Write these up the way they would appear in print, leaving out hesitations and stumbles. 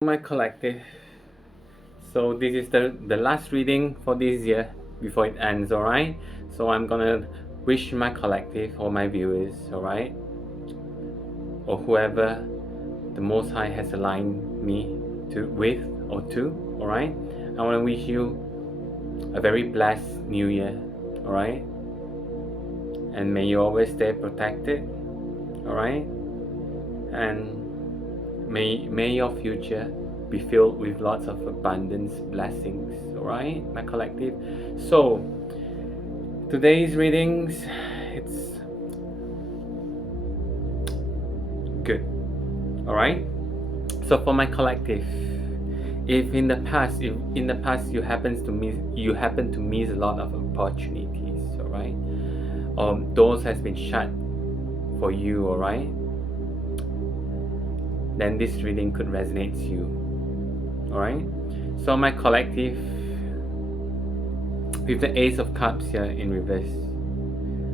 My collective. So this is the last reading for this year before it ends, alright? So I'm gonna wish my collective or my viewers, alright? Or whoever the Most High has aligned me to with or to, alright? I wanna wish you a very blessed new year, alright? And may you always stay protected, alright? And may your future be filled with lots of abundance blessings, alright, my collective. So today's readings, it's good, alright. So for my collective, if in the past you happen to miss a lot of opportunities, alright, doors has been shut for you, alright, then this reading could resonate to you. Alright? So my collective, with the Ace of Cups here in reverse,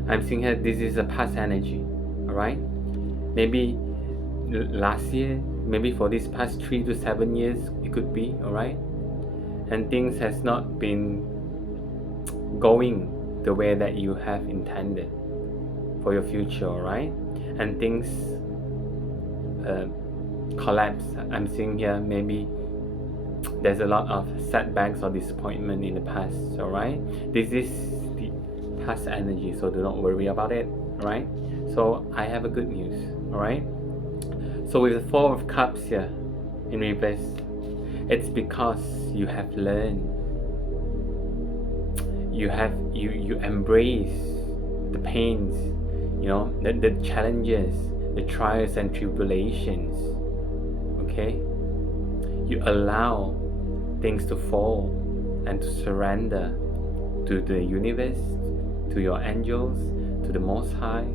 I'm seeing here this is a past energy. Alright? Maybe last year, maybe for these past 3 to 7 years, it could be, alright? And things has not been going the way that you have intended for your future, alright? And things collapse. I'm seeing here maybe there's a lot of setbacks or disappointment in the past, alright? This is the past energy, so do not worry about it, alright? So I have a good news, alright? So with the Four of Cups here in reverse, it's because you have learned, you embrace the pains, the challenges, the trials and tribulations, okay? You allow things to fall and to surrender to the universe, to your angels, to the Most High,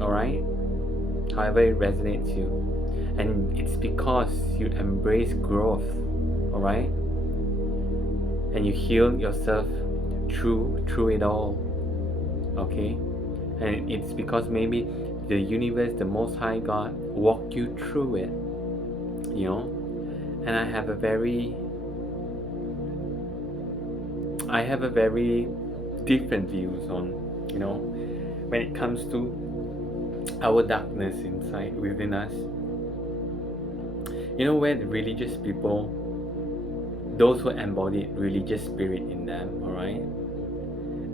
alright? However it resonates you. And it's because you embrace growth, alright? And you heal yourself through it all, okay? And it's because maybe the universe, the Most High God, walked you through it, and I have a very different views on, when it comes to our darkness inside within us. Where the religious people, those who embody religious spirit in them, alright,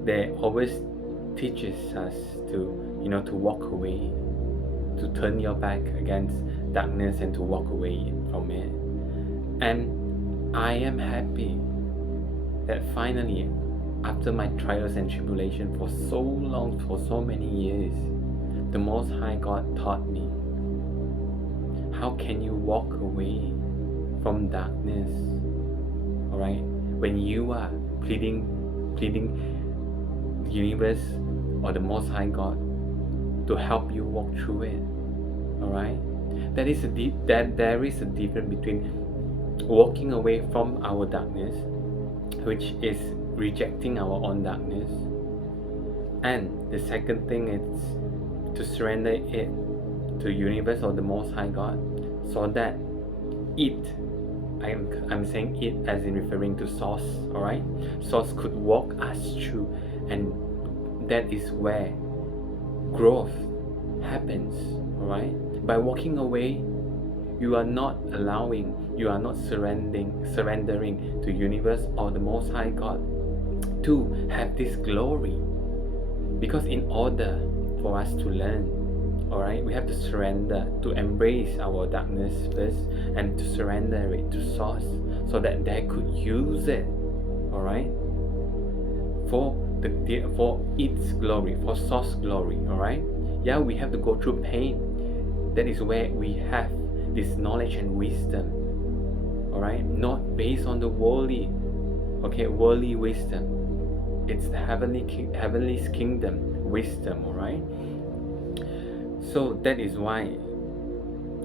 they always teaches us to to walk away, to turn your back against darkness and to walk away from it. And I am happy that finally, after my trials and tribulation for so long, for so many years, the Most High God taught me, how can you walk away from darkness, alright, when you are pleading the universe or the Most High God to help you walk through it, alright? There is a difference between walking away from our darkness, which is rejecting our own darkness, and the second thing is to surrender it to universe or the Most High God, so that I'm saying it as in referring to source, alright? Source could walk us through, and that is where growth happens, alright? By walking away, you are not surrendering to universe or the Most High God to have this glory. Because in order for us to learn, alright, we have to surrender, to embrace our darkness first, and to surrender it to source, so that they could use it, alright, for its glory, for source glory, alright? Yeah, we have to go through pain. That is where we have this knowledge and wisdom, alright? Not based on the worldly wisdom. It's the heavenly kingdom wisdom, alright? So that is why,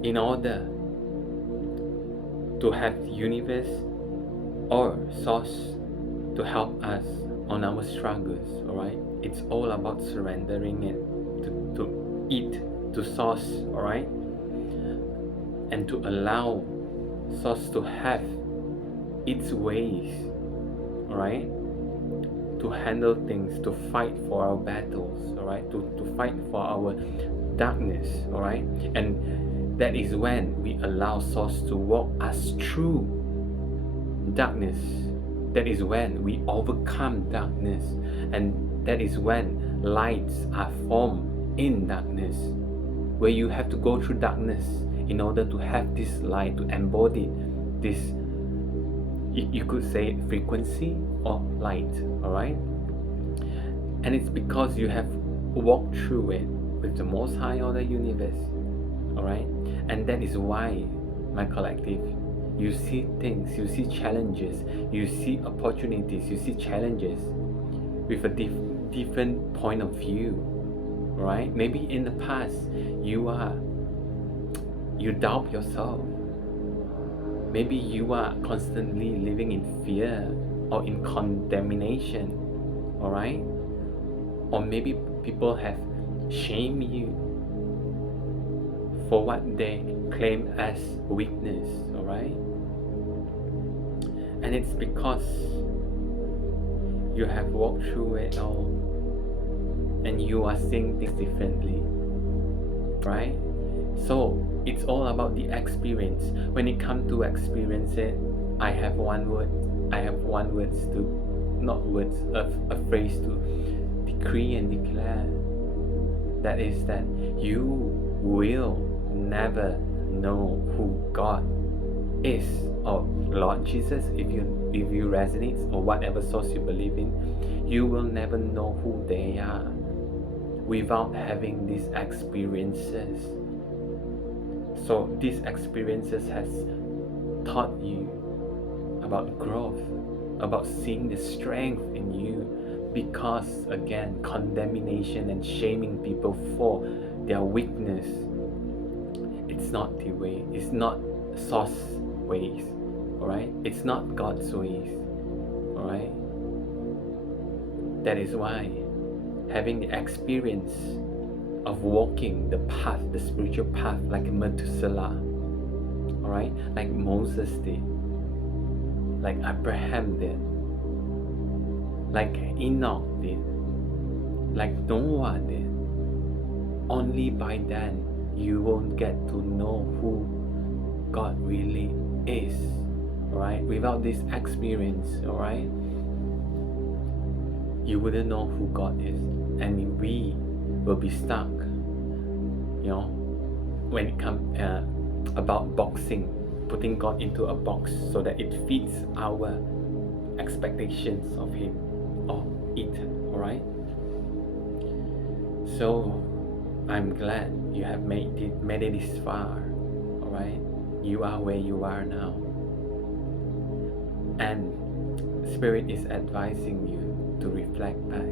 in order to have the universe or source to help us on our struggles, alright, it's all about surrendering it to source, alright, and to allow sought to have its ways, alright, to handle things, to fight for our battles, alright, to fight for our darkness, alright. And that is when we allow source to walk us through darkness. That is when we overcome darkness, and that is when lights are formed in darkness, where you have to go through darkness in order to have this light, to embody this, you could say, frequency or light, alright. And it's because you have walked through it with the Most High or the universe, alright. And that is why, my collective, you see things, you see challenges, you see opportunities, you see challenges with a different point of view, right? Maybe in the past you doubt yourself. Maybe you are constantly living in fear or in condemnation, all right? Or maybe people have shamed you for what they claim as weakness, all right? And it's because you have walked through it all and you are seeing things differently, right? So it's all about the experience. When it comes to experience it, I have one word to, not words, a phrase to decree and declare. That is that you will never know who God is, or Lord Jesus, if you resonate, or whatever source you believe in, you will never know who they are without having these experiences. So these experiences has taught you about growth, about seeing the strength in you, because again, condemnation and shaming people for their weakness, it's not the way, it's not source ways, alright? It's not God's ways, alright? That is why having the experience of walking the path, the spiritual path, like Methuselah, alright? Like Moses did, like Abraham did, like Enoch did, like Noah did. Only by then you won't get to know who God really is, right? Without this experience, alright, you wouldn't know who God is, and we will be stuck, you know, when it comes about boxing, putting God into a box so that it fits our expectations of Him or it, alright? So I'm glad you have made it this far, alright? You are where you are now, and Spirit is advising you to reflect back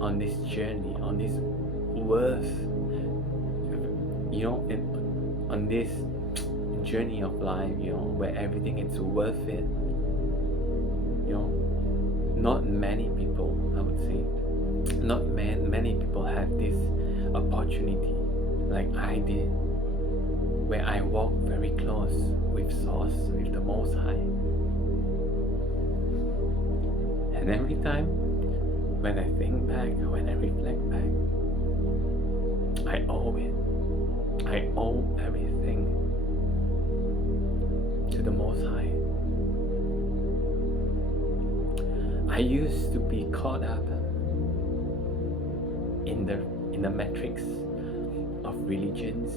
on this journey, on this worth, you know, on this journey of life, you know, where everything is worth it. You know, not many people, I would say, not many people have this opportunity like I did, where I walk very close with Source, with the Most High. And every time when I think back, when I reflect back, I owe it. I owe everything to the Most High. I used to be caught up in the matrix of religions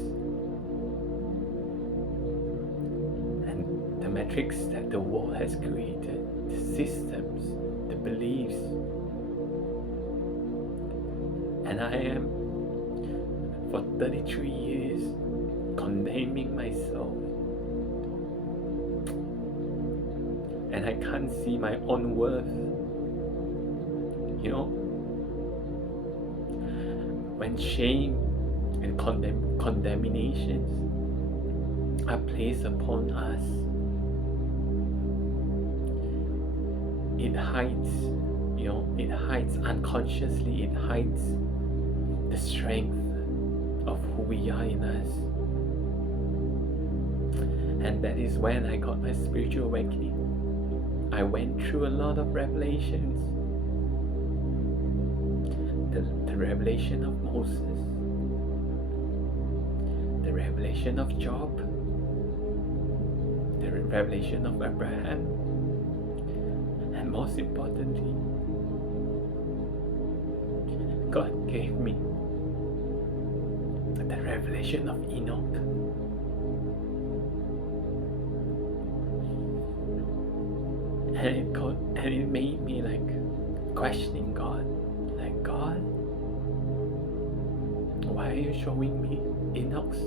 and the matrix that the world has created, the systems, the beliefs. And I am, for 33 years, condemning myself. And I can't see my own worth. You know? When shame and condemnations are placed upon us, it hides, you know, it hides unconsciously, it hides the strength of who we are in us. And that is when I got my spiritual awakening. I went through a lot of revelations. The revelation of Moses, the revelation of Job, the revelation of Abraham, and most importantly, God gave me the revelation of Enoch. And it made me like questioning God. Like, God, why are you showing me Enoch's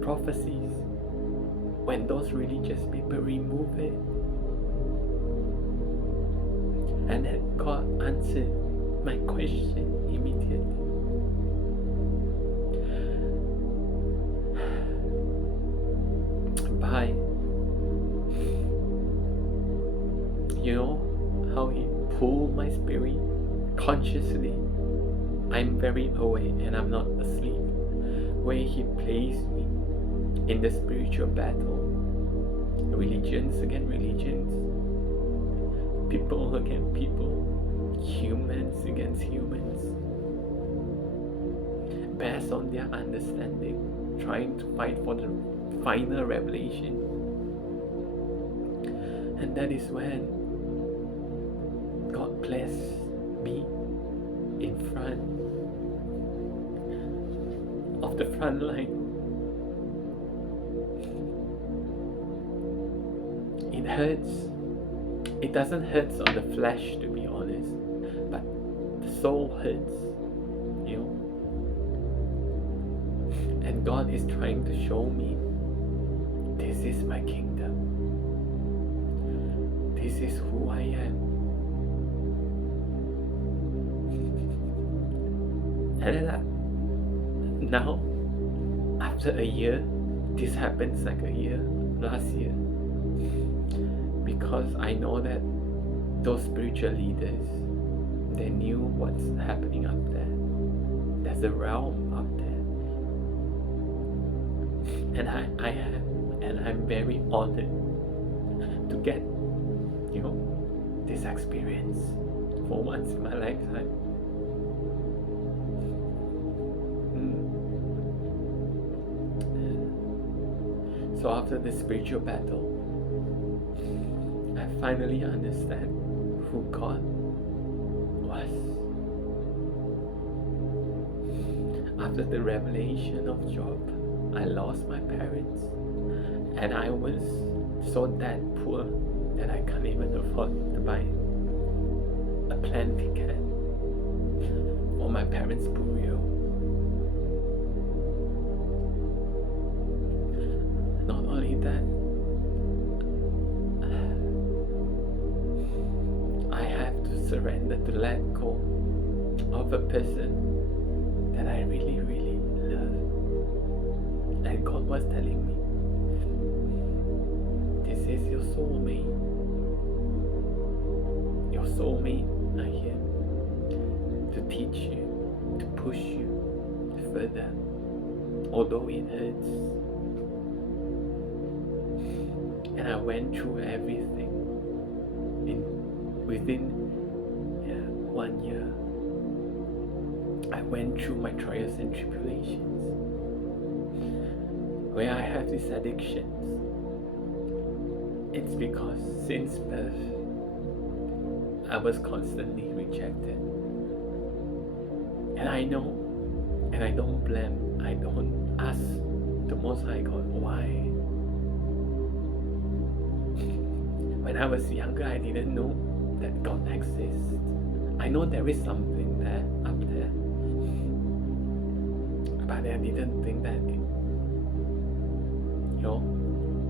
prophecies when those religious people remove it? And then God answered my question immediately. By, you know, how He pulled my spirit consciously. I'm very awake and I'm not asleep. Where He placed me in the spiritual battle, religions against religions, people against people, humans against humans, based on their understanding, trying to fight for the final revelation. And that is when God placed me in front of the front line. It hurts. It doesn't hurt on the flesh, to be honest, but the soul hurts, you know. And God is trying to show me, this is my kingdom. This is who I am. And now, after a year, this happens like a year, last year, because I know that those spiritual leaders, they knew what's happening up there. There's a realm up there. And I'm very honored to get, you know, this experience for once in my lifetime. So after the spiritual battle, I finally understand who God was. After the revelation of Job, I lost my parents, and I was so that poor that I can't even afford to buy a plane ticket for my parents' burial. Not only that, I have to surrender to let go of a person that I really, really love. And God was telling me, this is your soulmate. Your soulmate are here to teach you, to push you further, although it hurts. And I went through everything within 1 year. I went through my trials and tribulations, where I have these addictions. It's because since birth, I was constantly rejected. And I know, and I don't blame, I don't ask the Most High God why. When I was younger, I didn't know that God exists. I know there is something there, up there, but I didn't think that,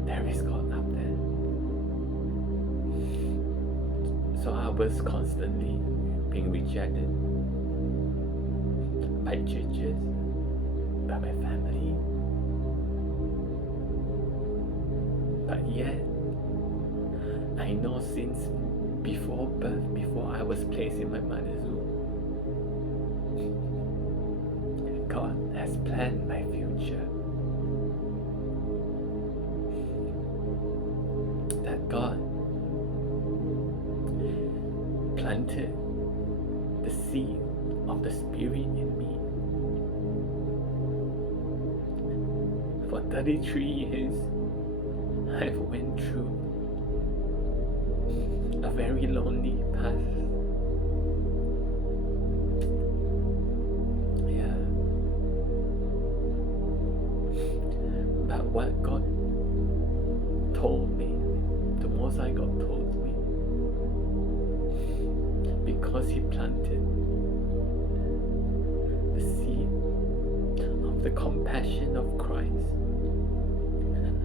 there is God up there. So I was constantly being rejected by churches, by my family, but yet I know since before birth, before I was placed in my mother's womb, God has planned my future. God planted the seed of the Spirit in me. For 33 years, I've went through a very lonely path. Yeah. But what God told me, the Most High God told me, because He planted the seed of the compassion of Christ,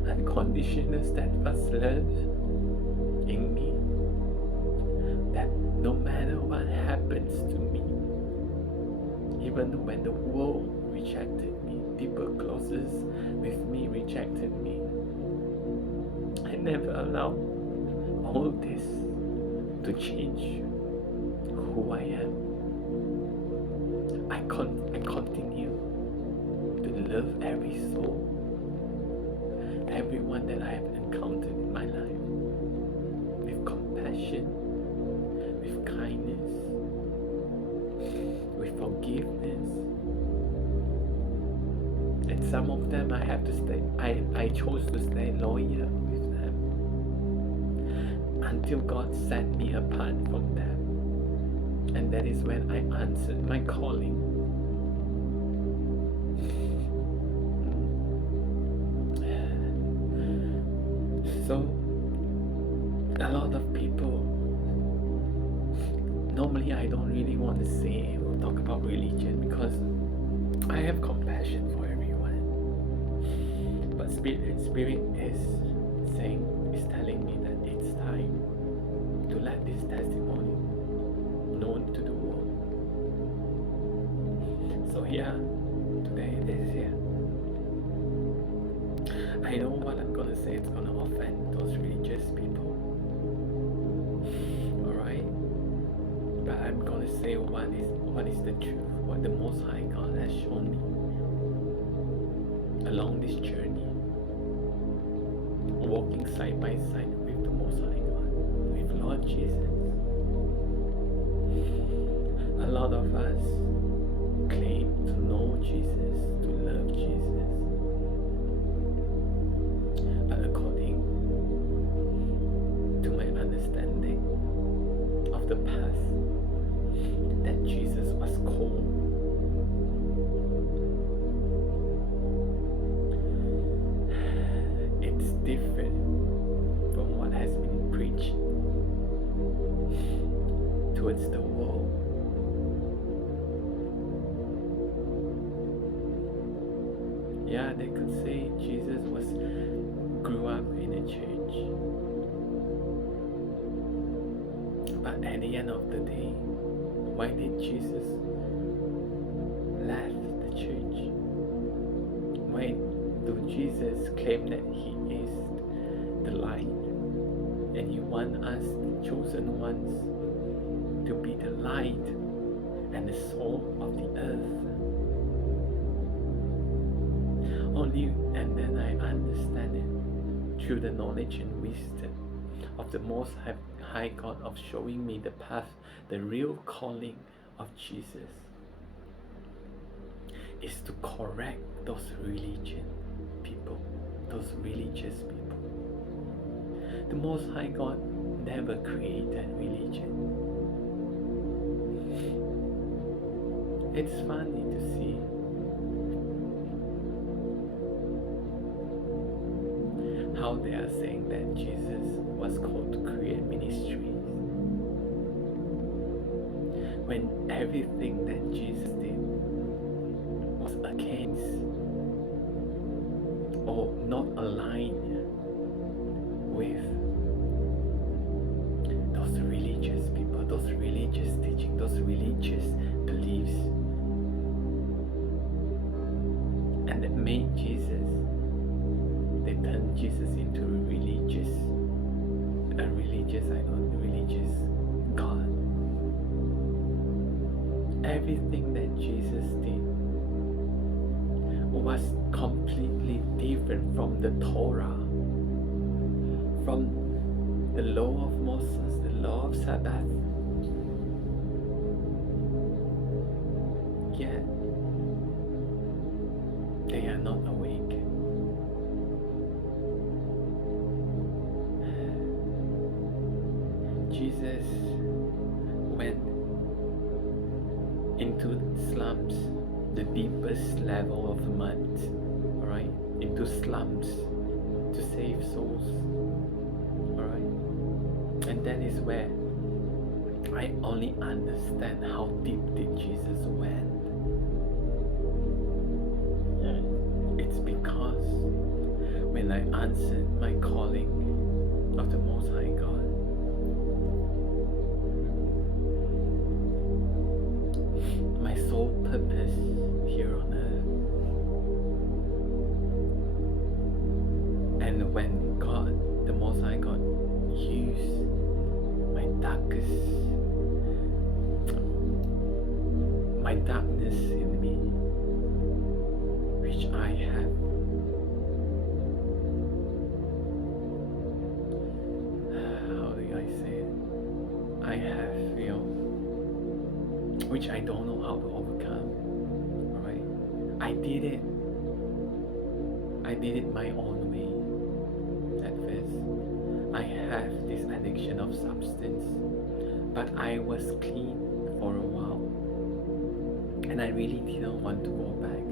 unconditional steadfast love in me, that no matter what happens to me, even when the world rejected me, people closest with me rejected me, I never allowed all this to change who I am. I continue to love every soul, everyone that I have encountered in my life, with compassion, with kindness, with forgiveness. And some of them I have to stay, I chose to stay loyal with them until God set me apart from them. And that is when I answered my calling. So, a lot of people, normally I don't really want to say or talk about religion because I have compassion for everyone. But Spirit is saying, is telling me that it's time to let this testimony known to the world. So yeah, today it is here. I know what I'm gonna say, it's gonna offend those religious people. Alright? But I'm gonna say what is the truth, what the Most High God has shown me along this journey, walking side by side with the Most High God, with Lord Jesus. A lot of us claim to know Jesus, to love Jesus, but according to my understanding of the path that Jesus was called, it's different from what has been preached towards the world. Yeah, they could say Jesus grew up in a church. But at the end of the day, why did Jesus left the church? Why do Jesus claim that He is the light and He wants us, the chosen ones, to be the light and the salt of the earth? Only, and then I understand it through the knowledge and wisdom of the Most High God, of showing me the path, the real calling of Jesus is to correct those religious people. The Most High God never created religion. It's funny to see how they are saying that Jesus was called to create ministries, when everything that Jesus did was against or not aligned with those religious people, those religious teaching, those religious beliefs, and that made Jesus, they turned Jesus into a religious God. Everything that Jesus did was completely different from the Torah, from the law of Moses, the law of Sabbath. Yet they are not awake. Jesus went into slums, the deepest level of mud, alright, into slums to save souls, alright. And that is where I only understand how deep did Jesus went. It's because when I answered my calling of the Most High God, my sole purpose here on earth, and when God, the Most High God, used my darkness in me, which I have, how do I say it? I have, which I don't know how to overcome. Alright? I did it my own way at first. I have this addiction of substance, but I was clean for a while, and I really didn't want to go back.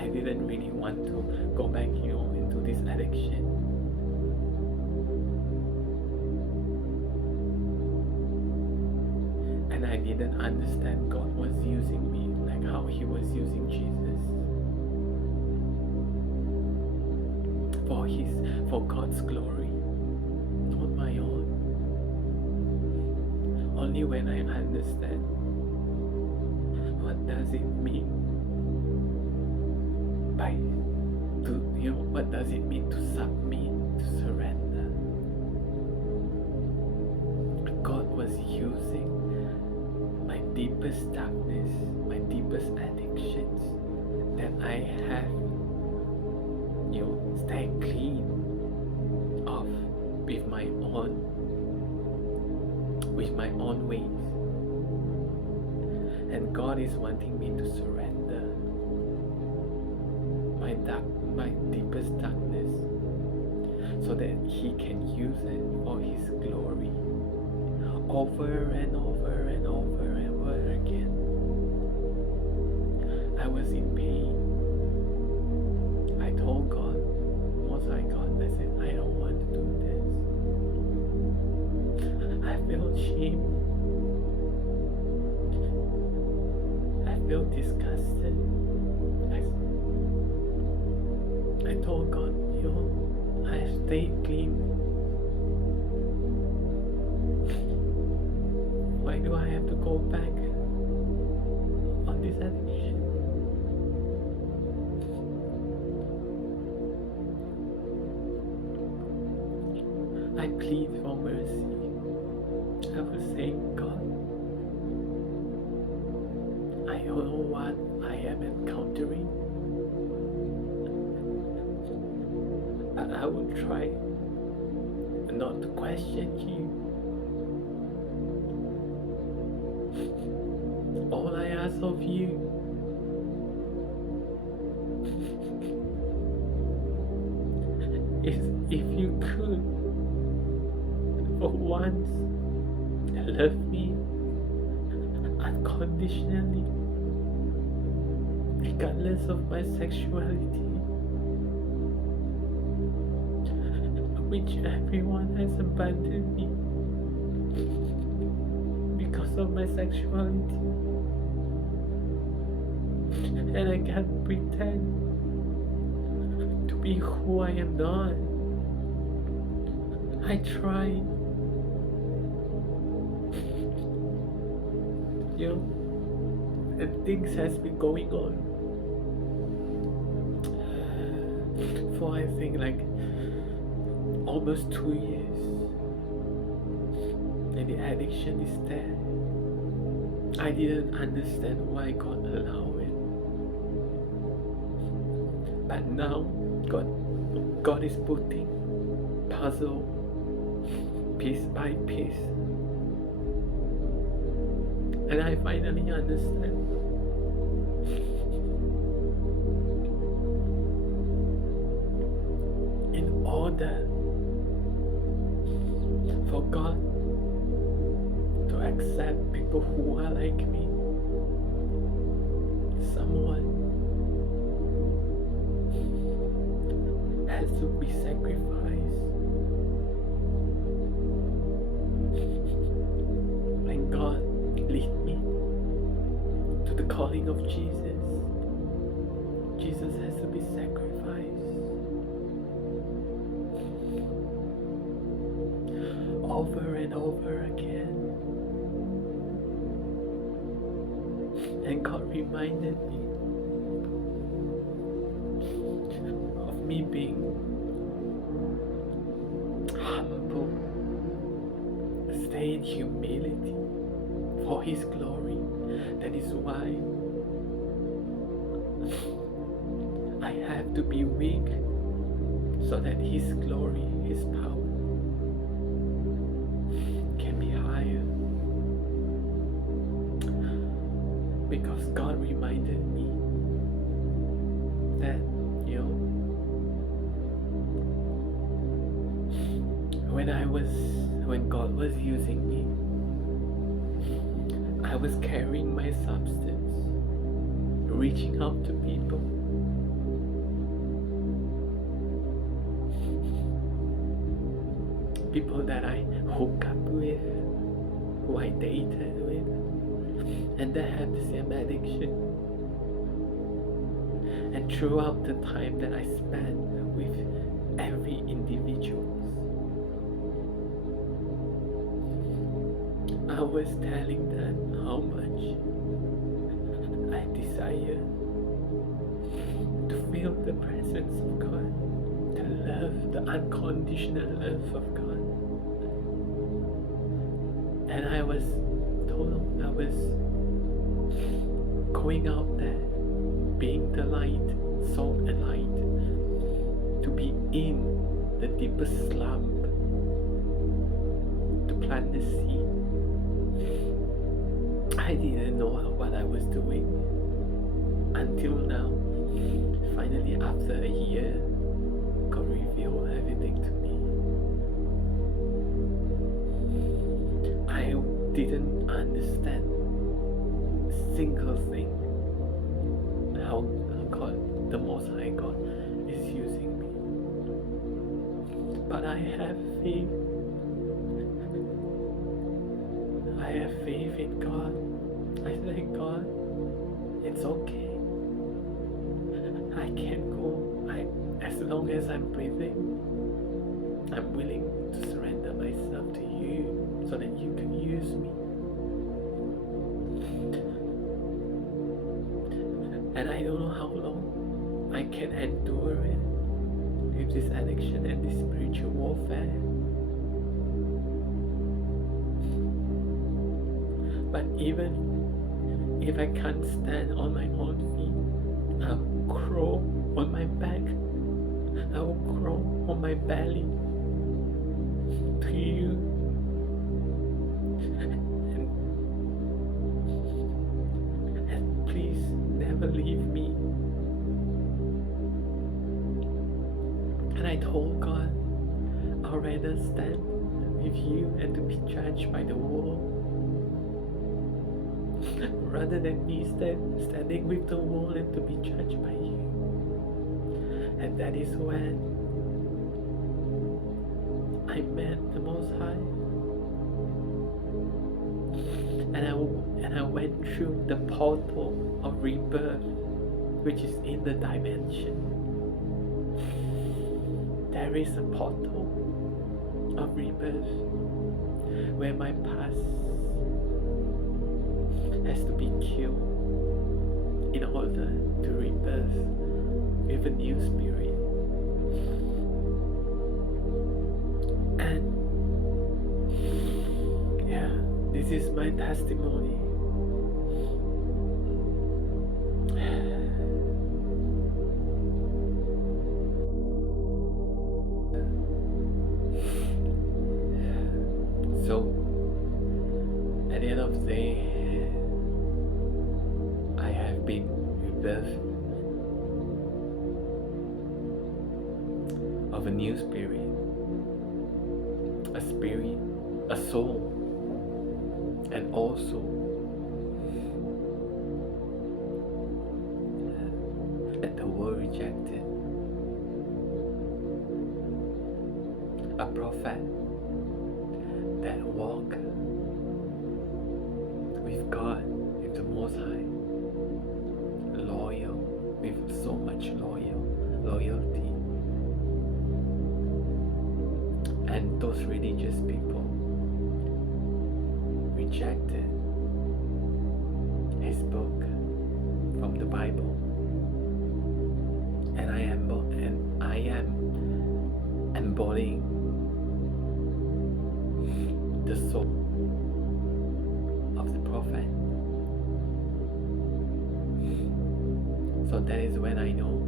I didn't really want to go back, into this addiction. And I didn't understand God was using me like how He was using Jesus for God's glory, not my own. Only when I understand what does it mean what does it mean to submit, to surrender. God was using my deepest darkness, my deepest addictions that I have, stay clean of with my own ways. And God is wanting me to surrender my deepest darkness so that He can use it for His glory over and over and over and over again. I was in pain. I told God, Most High God, I said, I don't want to do this. I felt shame. I felt disgusted. I told God, I stayed clean. Why do I have to go back on this addiction? I plead for mercy. I was saying, God, I don't know what I am encountering. I will try not to question You. All I ask of You is if You could, for once, love me unconditionally, regardless of my sexuality, which everyone has abandoned me because of my sexuality, and I can't pretend to be who I am not. I tried, and things has been going on for I think like almost 2 years, and the addiction is there. I didn't understand why God allowed it, but now God God is putting puzzle piece by piece, and I finally understand. In order for God to accept people who are like me, someone has to be sacrificed. When God lead me to the calling of Jesus, Jesus has to be sacrificed. Over and over again. And God reminded me of me being humble, stay in humility for His glory. That is why I have to be weak, so that His glory, His power can be higher. Because God reminded me that, when God was using me, I was carrying my substance, reaching out to people. People that I hook up with, who I dated with, and that had the same addiction. And throughout the time that I spent with every individual, I was telling them how much I desire to feel the presence of God, to love the unconditional love of God. And I was going out there, being the light, salt and light, to be in the deepest slump, to plant the seed. I didn't know what I was doing until now. Finally, after a year, God revealed everything to me. I didn't understand a single thing how God, the Most High God, is using me. But I have faith. I have faith in God. I say, God, it's okay. I can go. As long as I'm breathing, I'm willing to surrender myself to you so that you can use me. And I don't know how long I can endure it with this addiction and this spiritual warfare. But even if I can't stand on my own feet, I'll crawl on my back. I will crawl on my belly to you. And please never leave me. And I told God, I'd rather stand with you and to be judged by the world, rather than me standing with the world and to be judged by you. And that is when I met the Most High, and I went through the portal of rebirth, which is in the dimension. There is a portal of rebirth where my past has to be killed in order to rebirth with a new spirit. And yeah, this is my testimony. of a new spirit, a spirit, a soul, and also that the world rejected, a prophet that walk with God, with the Most High, loyal, with so much loyalty. And those religious people rejected his book from the Bible. And I am embodying the soul of the prophet. So that is when I know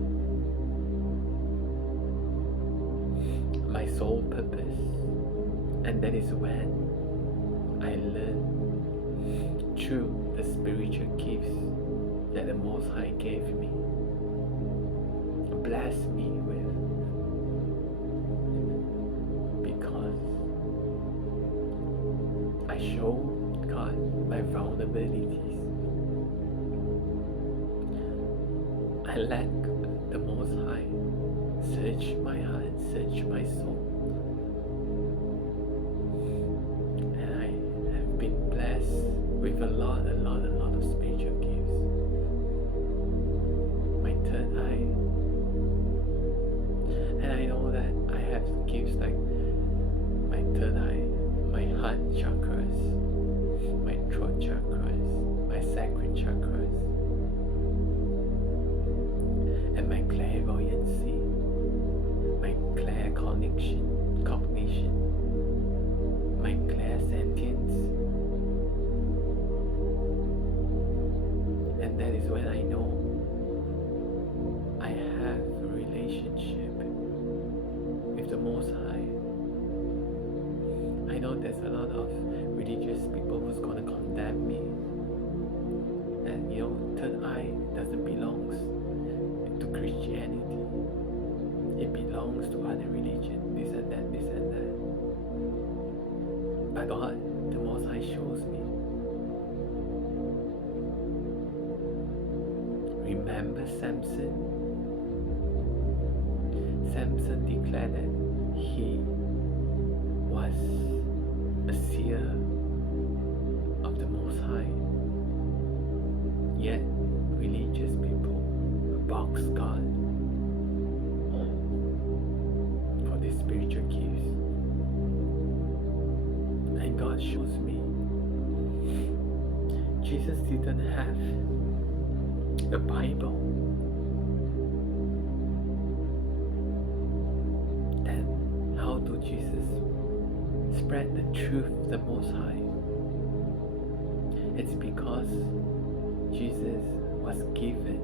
my soul purpose, and that is when I learn through the spiritual gifts that the Most High gave me, blessed me with, because I show God my vulnerabilities. I let the Most High search my heart, search my soul, and I have been blessed with a lot of spiritual gifts. My third eye, and I know that I have gifts like my third eye, my heart chakras, my throat chakras, my sacral chakras, and my clairvoyancy, my claircognition, my clairsentience. And that is when I know I have a relationship with the Most High. I know there's a lot of religious people who's gonna condemn me, and third eye doesn't belong to Christianity. It belongs to other religion, this and that, this and that. But God, the Most High, shows me. Remember Samson? Samson declared that he was a seer of the Most High. Yet religious people box God for these spiritual gifts. And God shows me Jesus didn't have a Bible. Then how do Jesus spread the truth, the Most High? It's because Jesus was given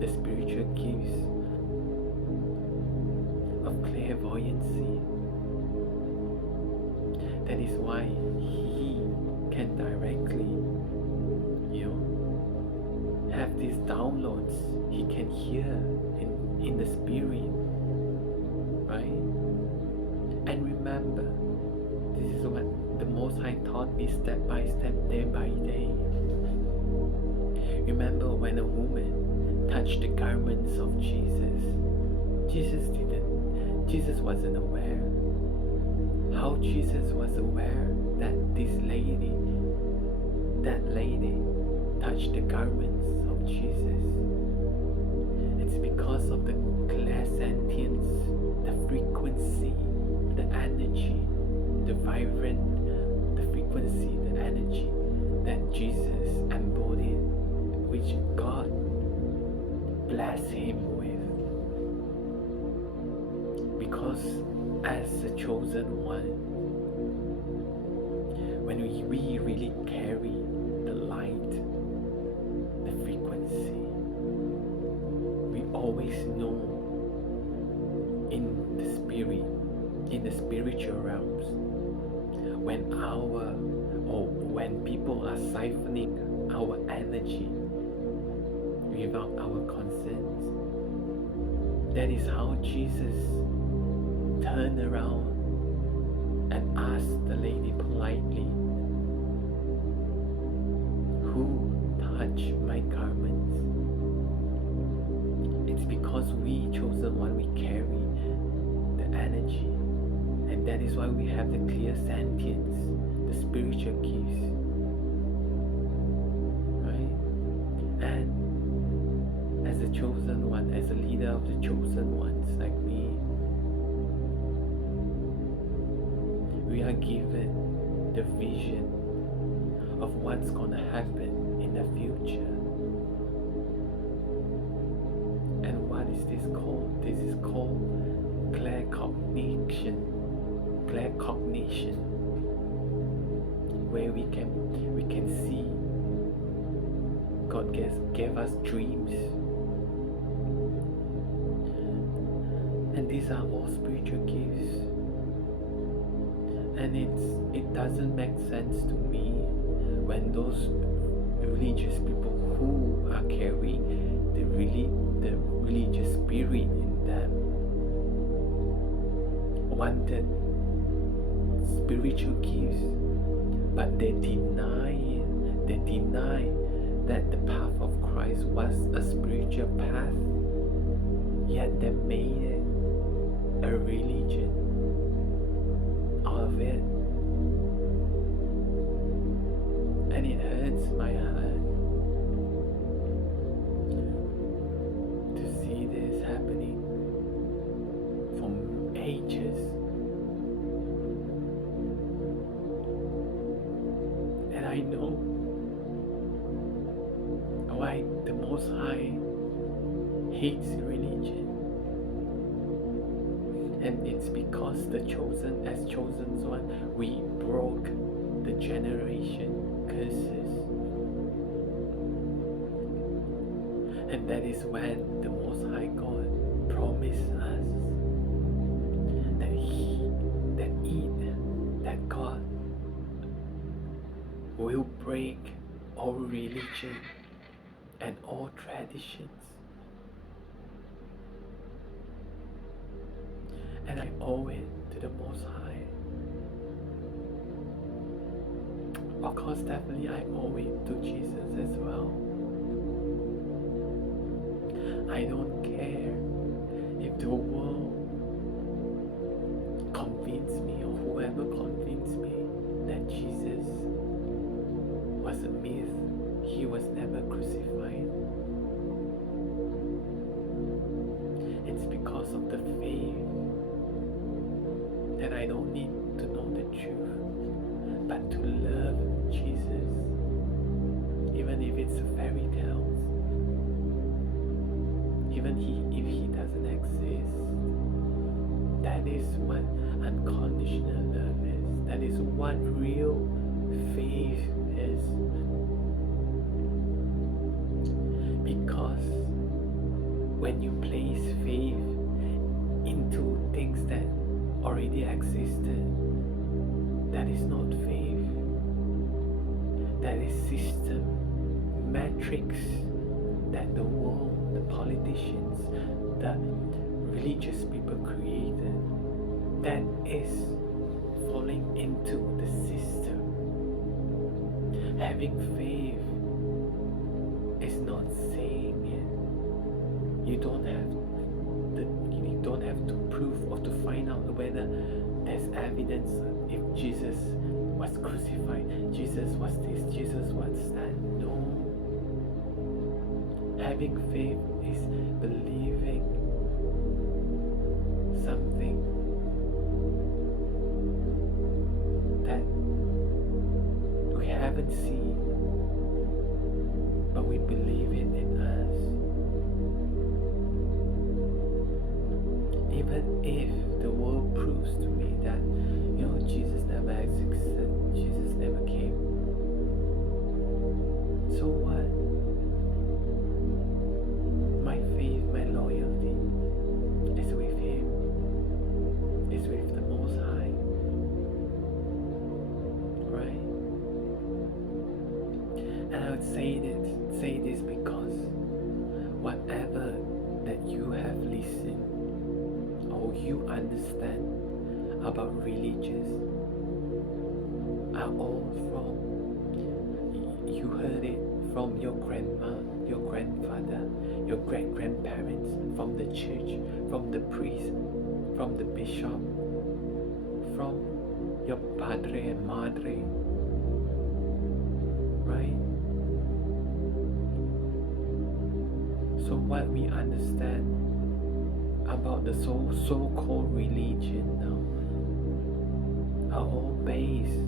the spiritual gifts of clairvoyancy. That is why he can directly, have these downloads. He can hear in the spirit, right? And remember, this is what the Most High taught me step by step, day by day. Remember when a woman touched the garments of Jesus? Jesus wasn't aware. How Jesus was aware that that lady touched the garments of Jesus? It's because of the clairsentience, the frequency, the energy, the frequency, the energy that Jesus embodied, which God blessed him with. Because as a chosen one, when we really carry the light, the frequency, we always know in the spirit, in the spiritual realms, when people are siphoning our energy without our consent. That is how Jesus turned around and asked the lady politely, "Who touched my garments?" It's because we chosen one, we carry the energy, and that is why we have the clear sentience, the spiritual gifts, right? And as a chosen one, as a leader of the chosen ones like me, we are given the vision of what's gonna happen in the future. And what is this called? This is called claircognition, where we can see. God gave us dreams, and these are all spiritual gifts. And it doesn't make sense to me when those religious people who are carrying the religious spirit in them wanted spiritual gifts, but they deny that the path of Christ was a spiritual path, yet they made it a religion out of it. And it hurts my heart to see this happening for ages. And I know why the Most High hates religion. And it's because as chosen one, we broke the generation curses. And that is when the Most High God promised us that God will break all religion and all traditions. And I owe it to the Most High. Of course, definitely I owe it to Jesus as well. I don't care if the world convince me, or whoever convinced me, that Jesus was a myth. He was never crucified. It's because of the faith that I don't need to know the truth, but to love Jesus, even if it's a fairy tale, even if he doesn't exist. That is what unconditional love is. That is what real faith is. Because when you place faith into things that already existed, that is not faith. That is system, metrics that the world, the politicians, the religious people created. That is falling into the system. Having faith is not saying it. You don't have to prove or to find out whether there's evidence if Jesus was crucified, Jesus was this, Jesus was that. No. Having faith is believing something that we haven't seen, but we believe it in us. Even if the world proves to me that, Jesus never existed, Jesus never came, so what? My faith, my loyalty is with Him, is with the Most High, right? And I would say this because whatever that you have listened, or you understand about religions are all from, you heard it from your grandma, your grandfather, your great-grandparents, from the church, from the priest, from the bishop, from your padre and madre, right? So what we understand about the so-called religion now are all based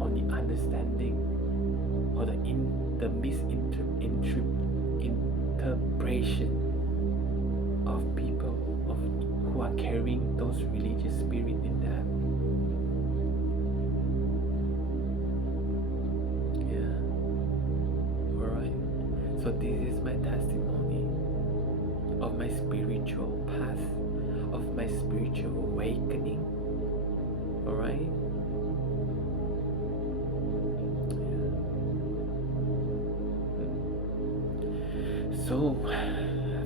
on the understanding or the misinterpretation of people who are carrying those religious spirit in them. Yeah. Alright. So this is my testimony of my spiritual path, of my spiritual awakening. Alright? So,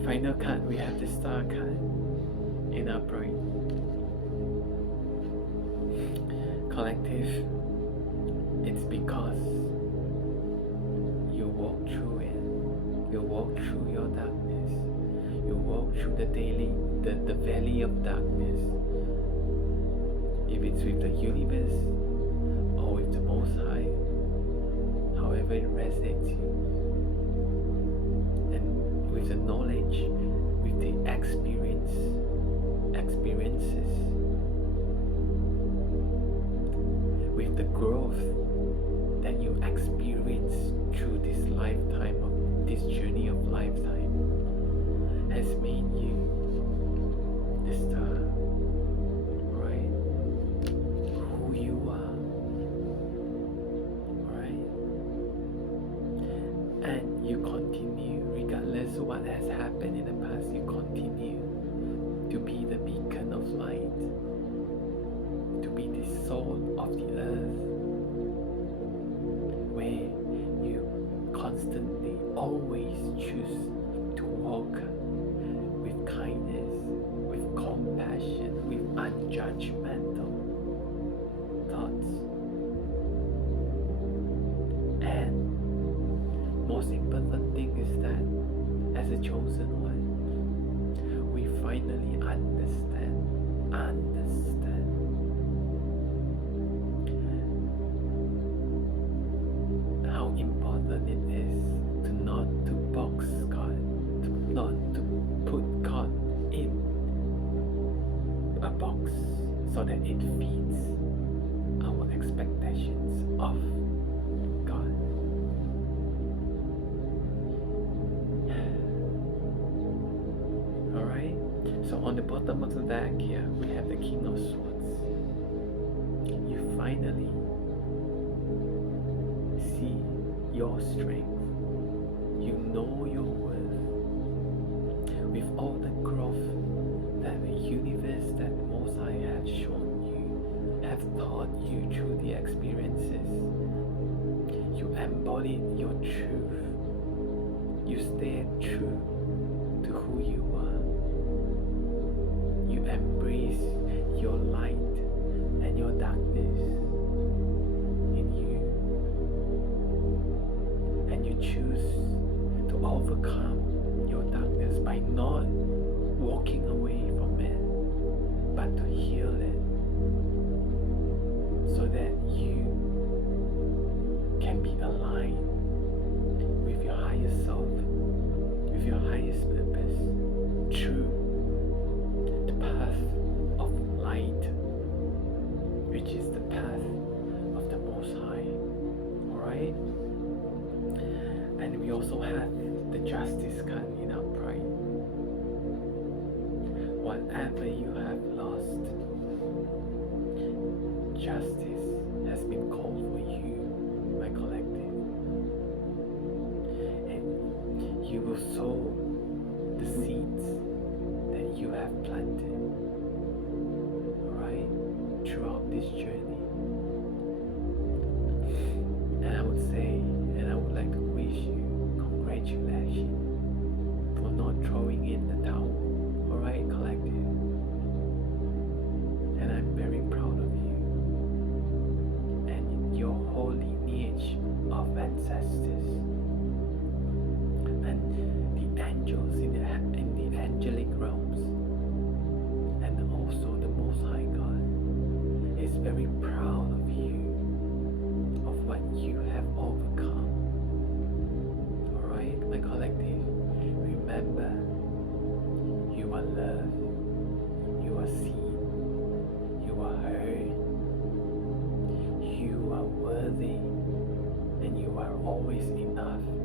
final card, we have the star card in our brain. Collective, it's because you walk through it. You walk through your darkness. You walk through the valley of darkness. If it's with the universe or with the Most High, however it resonates you. And with the knowledge, with the experiences, with the growth that you experience through this lifetime, of this journey of lifetime, has made you the star, right? Who you are, right? And you continue, regardless of what has happened in the past, you continue to be the beacon of light, to be the soul of the earth, where you constantly always choose to walk with kindness, with compassion, with unjudgmental thoughts. And most important thing is that as a chosen one, we finally understand how important it is to not to box God, to not to put God in a box so that it feeds our expectations of God. Alright, so on the bottom of the deck here, we have the King of Swords. You finally see your strength. You know your worth. With all the growth that the universe, that Most High has shown you, have taught you through the experiences, you embody your truth. You stay true to who you are. You embrace your light and your darkness in you. And you choose to overcome your darkness by not walking away from it, but to heal it, so that you can be aligned with your higher self, with your highest purpose, through the path of light, which is the path of the Most High. Alright? And we also have the Justice card in our pride. Whatever you have lost, justice has been called for you, my collective. And you will sow the seeds that you have planted, right, throughout this journey. And I would say, and I would like to wish you congratulations for not throwing in the towel. Alright, collective. always enough.